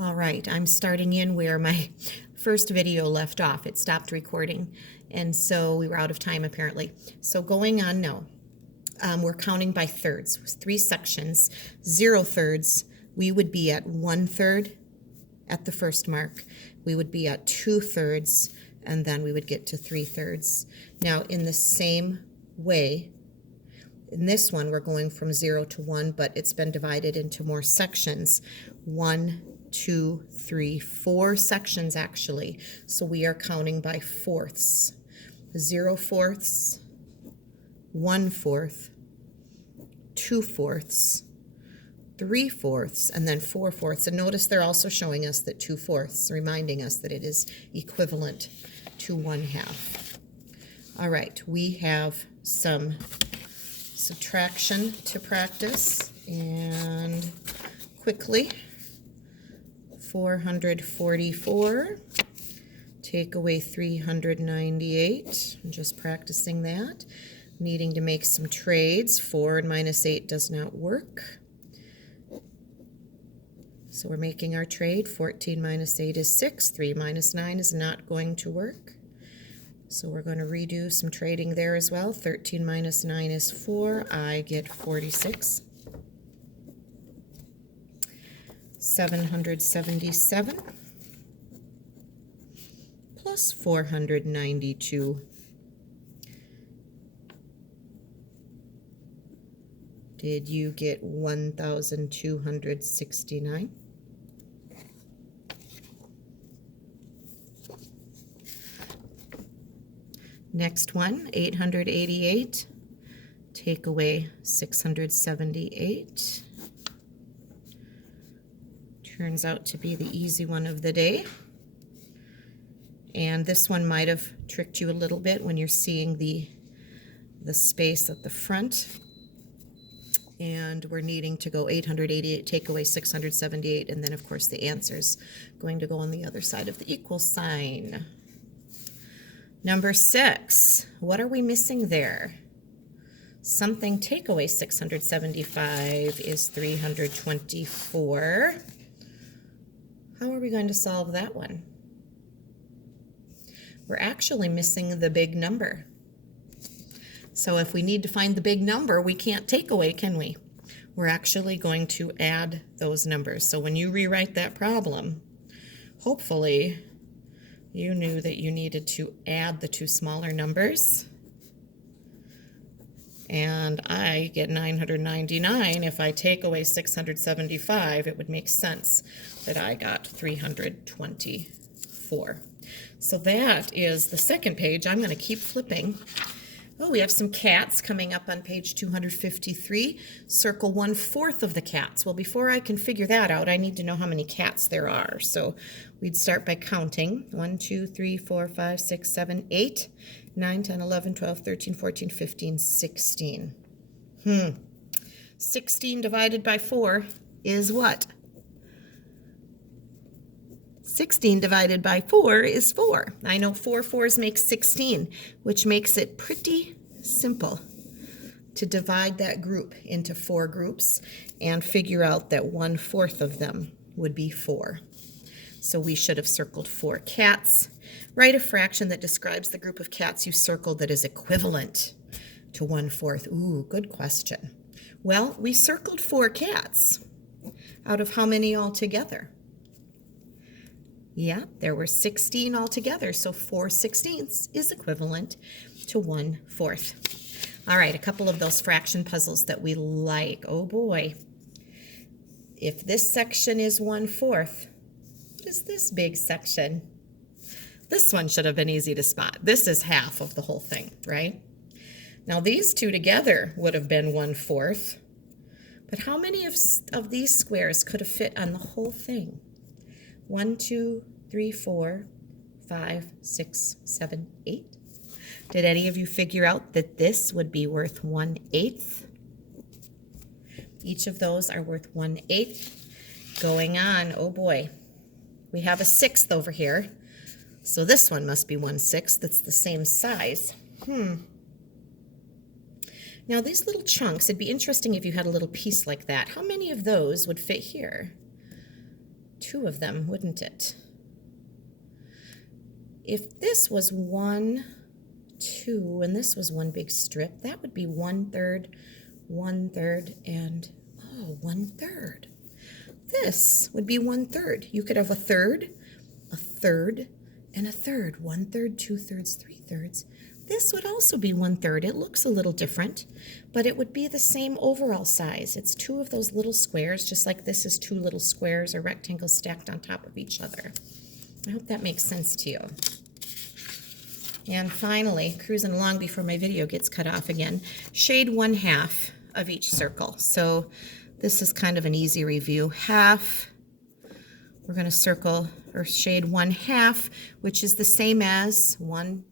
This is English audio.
All right, I'm starting in where my first video left off. It stopped recording, and so we were out of time apparently. So going on now, we're counting by thirds. 3 sections, 0 thirds. We would be at 1/3 at the first mark. We would be at 2/3, and then we would get to 3/3. Now, in the same way, in this one, we're going from 0 to 1, but it's been divided into more sections. 1, 2, 3, 4 sections actually. So we are counting by fourths. 0 fourths, 1/4, 2 fourths, 3 fourths, and then 4 fourths. And notice they're also showing us that 2 fourths, reminding us that it is equivalent to 1/2. All right, we have some subtraction to practice, and quickly, 444, take away 398, I'm just practicing that. Needing to make some trades. 4 and minus 8 does not work. So we're making our trade. 14 minus 8 is 6. 3 minus 9 is not going to work. So we're going to redo some trading there as well. 13 minus 9 is 4. I get 46. 777 plus 492. Did you get 1,269? Next one, 888, take away 678. Turns out to be the easy one of the day. And this one might have tricked you a little bit when you're seeing the space at the front. And we're needing to go 888, take away 678, and then of course the answer's going to go on the other side of the equal sign. Number 6, what are we missing there? Something, take away 675 is 324. How are we going to solve that one? We're actually missing the big number. So if we need to find the big number, we can't take away, can we? We're actually going to add those numbers. So when you rewrite that problem, hopefully you knew that you needed to add the 2 smaller numbers. And I get 999. If I take away 675, it would make sense that I got 324. So that is the second page. I'm going to keep flipping. Oh, we have some cats coming up on page 253. Circle 1/4 of the cats. Well, before I can figure that out, I need to know how many cats there are. So we'd start by counting. 1, 2, 3, 4, 5, 6, 7, 8, 9, 10, 11, 12, 13, 14, 15, 16. 16 divided by 4 is what? 16 divided by 4 is 4. I know 4 4s make 16, which makes it pretty simple to divide that group into 4 groups and figure out that 1/4 of them would be 4. So we should have circled 4 cats. Write a fraction that describes the group of cats you circled that is equivalent to 1/4. Ooh, good question. Well, we circled 4 cats. Out of how many altogether? Yeah, there were 16 altogether, so 4/16 is equivalent to 1/4. All right, a couple of those fraction puzzles that we like. Oh boy. If this section is 1/4, what is this big section? This one should have been easy to spot. This is half of the whole thing, right? Now these two together would have been 1/4, but how many of these squares could have fit on the whole thing? 1, 2, 3, 4, 5, 6, 7, 8. Did any of you figure out that this would be worth 1/8? Each of those are worth 1/8. Going on, oh boy. We have a 1/6 over here. So this one must be 1/6. That's the same size. Now these little chunks, it'd be interesting if you had a little piece like that. How many of those would fit here? two of them, wouldn't it? If this was 1, 2, and this was one big strip, that would be 1/3, 1/3, and 1/3. This would be 1/3. You could have a third, and a third. 1/3, 2/3, 3/3. This would also be 1/3. It looks a little different, but it would be the same overall size. It's two of those little squares, just like this is two little squares or rectangles stacked on top of each other. I hope that makes sense to you. And finally, cruising along before my video gets cut off again, shade 1/2 of each circle. So this is kind of an easy review. Half, we're going to circle or shade 1/2, which is the same as 1,